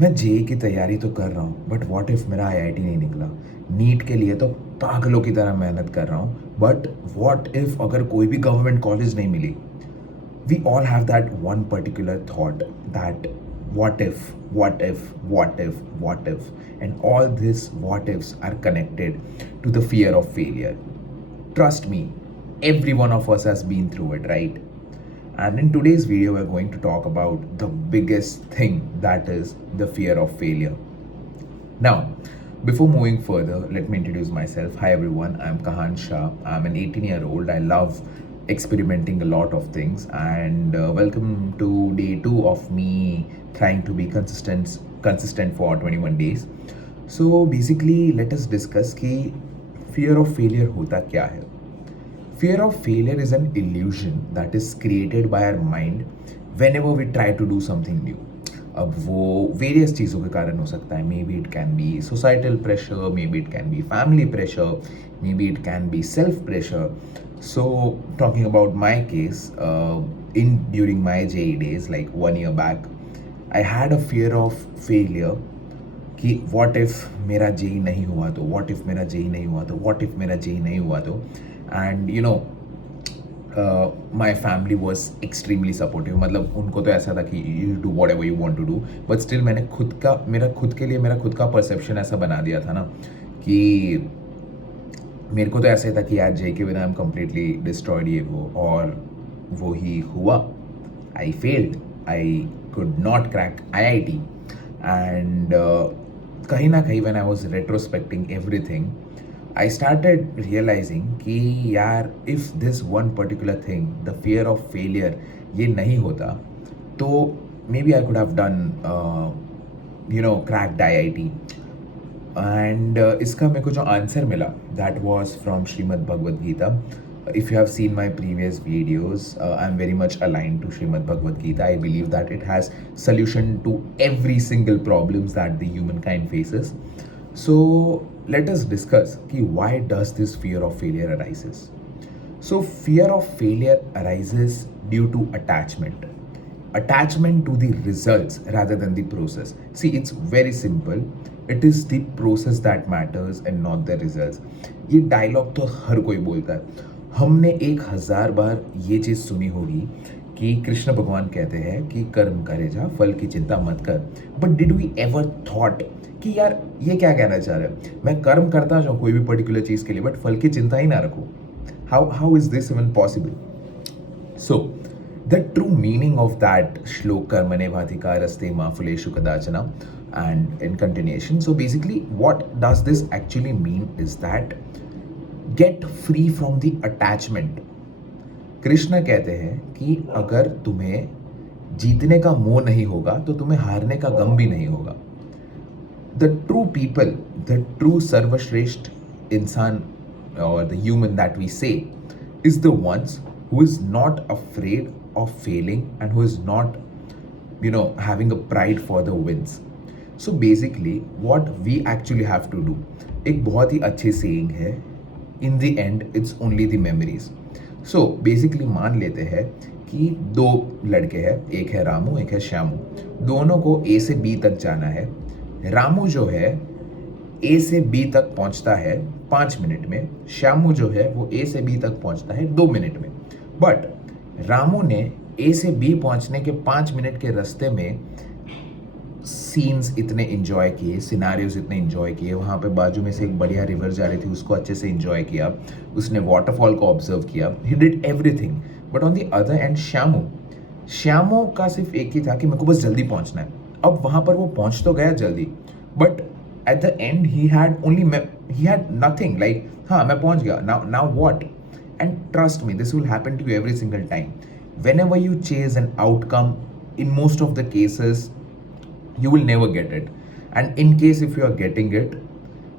मैं जेई की तैयारी तो कर रहा हूँ, बट व्हाट इफ मेरा आईआईटी नहीं निकला। नीट के लिए तो पागलों की तरह मेहनत कर रहा हूँ, बट व्हाट इफ अगर कोई भी गवर्नमेंट कॉलेज नहीं मिली। We all have that one particular thought that what if, what if, what if, what if, and all these what ifs are connected to the fear of failure. Trust me, every one of us has been through it, right? And in today's video, we're going to talk about the biggest thing, that is the fear of failure. Now, before moving further, let me introduce myself. Hi everyone, I'm Kahan Shah. I'm an 18-year-old. I love experimenting a lot of things, and welcome to day 2 of me trying to be consistent for 21 days. So basically, let us discuss कि fear of failure होता क्या है. Fear of failure is an illusion that is created by our mind whenever we try to do something new. अब वो various चीज़ों के कारण हो सकता है. May be it can be societal pressure, may be it can be family pressure, may be it can be self pressure. So talking about my case, in during my JE days, like 1 year back, I had a fear of failure. कि what if मेरा JEE नहीं हुआ तो, what if मेरा JEE नहीं हुआ तो, what if मेरा जेई नहीं हुआ तो. And you know, my family was extremely supportive. मतलब उनको तो ऐसा था कि you do whatever you want to do, but still मैंने मेरा खुद का परसेप्शन ऐसा बना दिया था ना कि मेरे को तो ऐसा ही था कि यार जे के बिना आई एम कम्प्लीटली डिस्ट्रॉयड, ये वो. और वो ही हुआ. I failed. I could not crack IIT. And kahin na kahin when I was retrospecting everything, I started realizing कि यार if this one particular thing, the fear of failure, ये नहीं होता तो maybe I could have done cracked IIT. And इसका मेरे को जो आंसर मिला, that was from Shrimad Bhagavad Gita. If you have seen my previous videos, I'm very much aligned to Srimad Bhagavad Gita. I believe that it has solution to every single problems that the humankind faces. So let us discuss ki why does this fear of failure arises. So fear of failure arises due to attachment to the results rather than the process. See, it's very simple. It is the process that matters and not the results. ये dialogue तो हर कोई बोलता है. हमने 1000 बार ये चीज़ सुनी होगी कि कृष्ण भगवान कहते हैं कि कर्म करे जा, फल की चिंता मत कर. But did we ever thought कि यार ये क्या कहना चाह रहे हैं, मैं कर्म करता जाऊँ कोई भी पर्टिकुलर चीज़ के लिए, बट फल की चिंता ही ना रखूँ. How is this even possible? So the true meaning of that shlok karmane bhatika raste ma phuleshu kadachana, and in continuation, so basically what does this actually mean is that get free from the attachment. Krishna कहते हैं कि अगर तुम्हें जीतने का मोह नहीं होगा तो तुम्हें हारने का गम भी नहीं होगा. The true people, the true सर्वश्रेष्ठ इंसान or the human that we say is the ones who is not afraid of failing and who is not having a pride for the wins. So basically what we actually have to do, एक बहुत ही अच्छी saying है, in the end it's only the memories. So basically मान लेते हैं कि दो लड़के हैं, एक है रामू एक है श्यामू. दोनों को ए से बी तक जाना है. रामू जो है ए से बी तक पहुंचता है 5 मिनट में. श्यामू जो है वो ए से बी तक पहुंचता है 2 मिनट में. बट रामू ने ए से बी पहुंचने के 5 मिनट के रास्ते में सीन्स इतने इंजॉय किए, सिनारियोज इतने इंजॉय किए. वहाँ पे बाजू में से एक बढ़िया रिवर जा रही थी, उसको अच्छे से इंजॉय किया. उसने वाटरफॉल को ऑब्जर्व किया. He did everything. But on the other and Shyamu का सिर्फ एक ही था कि मेरे को बस जल्दी पहुंचना है. अब वहाँ पर वो पहुंच तो गया जल्दी, but at the end he had nothing. Like, हाँ मैं पहुंच गया, now what? And trust me, this will happen to you every single time. Whenever you chase an outcome, in most of the cases you will never get it. And in case if you are getting it,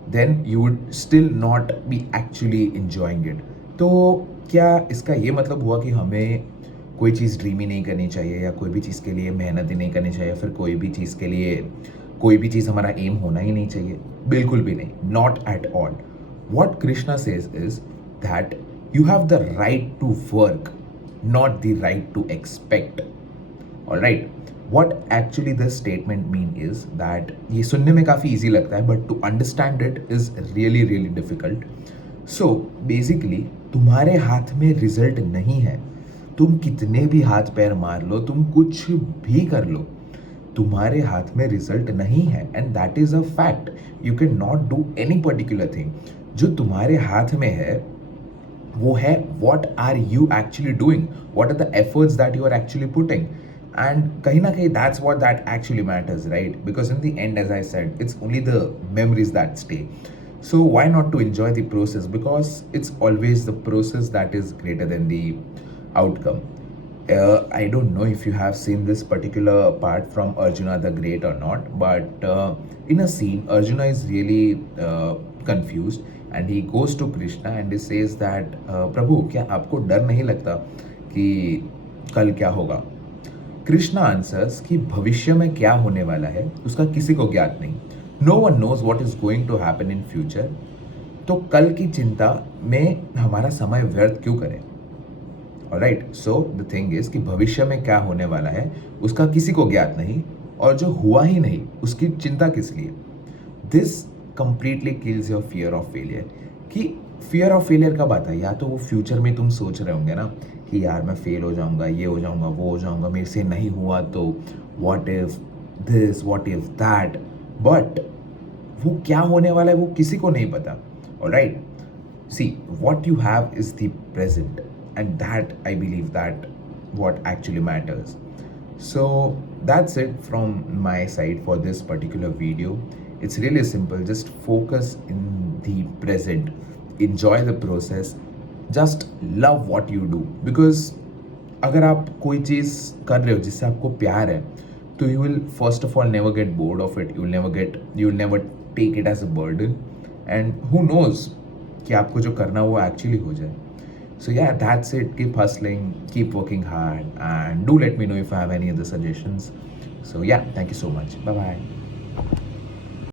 then you would still not be actually enjoying it. तो क्या इसका ये मतलब हुआ कि हमें कोई चीज़ dream ही नहीं करनी चाहिए, या कोई भी चीज़ के लिए मेहनत ही नहीं करनी चाहिए, फिर कोई भी चीज़ के लिए कोई भी चीज़ हमारा एम होना ही नहीं चाहिए? बिल्कुल भी नहीं. Not at all. What Krishna says is that you have the right to work, not the right to expect. Alright. what actually this statement mean is that ये सुनने में काफ़ी easy लगता है but to understand it is really really difficult. So basically तुम्हारे हाथ में result नहीं है, तुम कितने भी हाथ पैर मार लो, तुम कुछ भी कर लो, तुम्हारे हाथ में रिजल्ट नहीं है and that is a fact. You can not do any particular thing. जो तुम्हारे हाथ में है वो है what are you actually doing, what are the efforts that you are actually putting, and kahin na kahin that's what that actually matters, right? Because in the end, as I said, it's only the memories that stay. So why not to enjoy the process, because it's always the process that is greater than the outcome. I don't know if you have seen this particular part from Arjuna the Great or not, but in a scene, Arjuna is really confused and he goes to Krishna and he says that प्रभु क्या आपको डर नहीं लगता कि कल क्या होगा? Krishna answers कि भविष्य में क्या होने वाला है उसका किसी को ज्ञात नहीं. No one knows what is going to happen in future. तो कल की चिंता में हमारा समय व्यर्थ क्यों करें? Alright, so the thing is कि भविष्य में क्या होने वाला है उसका किसी को ज्ञात नहीं, और जो हुआ ही नहीं उसकी चिंता किस लिए? This completely kills your fear of failure. कि फियर ऑफ फेलियर कब आता है? या तो वो फ्यूचर में तुम सोच रहे होंगे ना कि यार मैं फेल हो जाऊंगा, ये हो जाऊंगा, वो हो जाऊंगा, मेरे से नहीं हुआ तो what if this, what if that. But वो क्या होने वाला है वो किसी को नहीं पता. Alright, see what you have is the present, and that I believe that what actually matters. So that's it from my side for this particular video. It's really simple, just focus in the present, enjoy the process, just love what you do, because अगर आप कोई चीज़ कर रहे हो जिससे आपको प्यार है तो you will first of all never get bored of it, you will never take it as a burden, and who knows कि आपको जो करना वो actually हो जाए. So yeah, that's it. Keep hustling, keep working hard, and do let me know if I have any other suggestions. So yeah, thank you so much. Bye bye.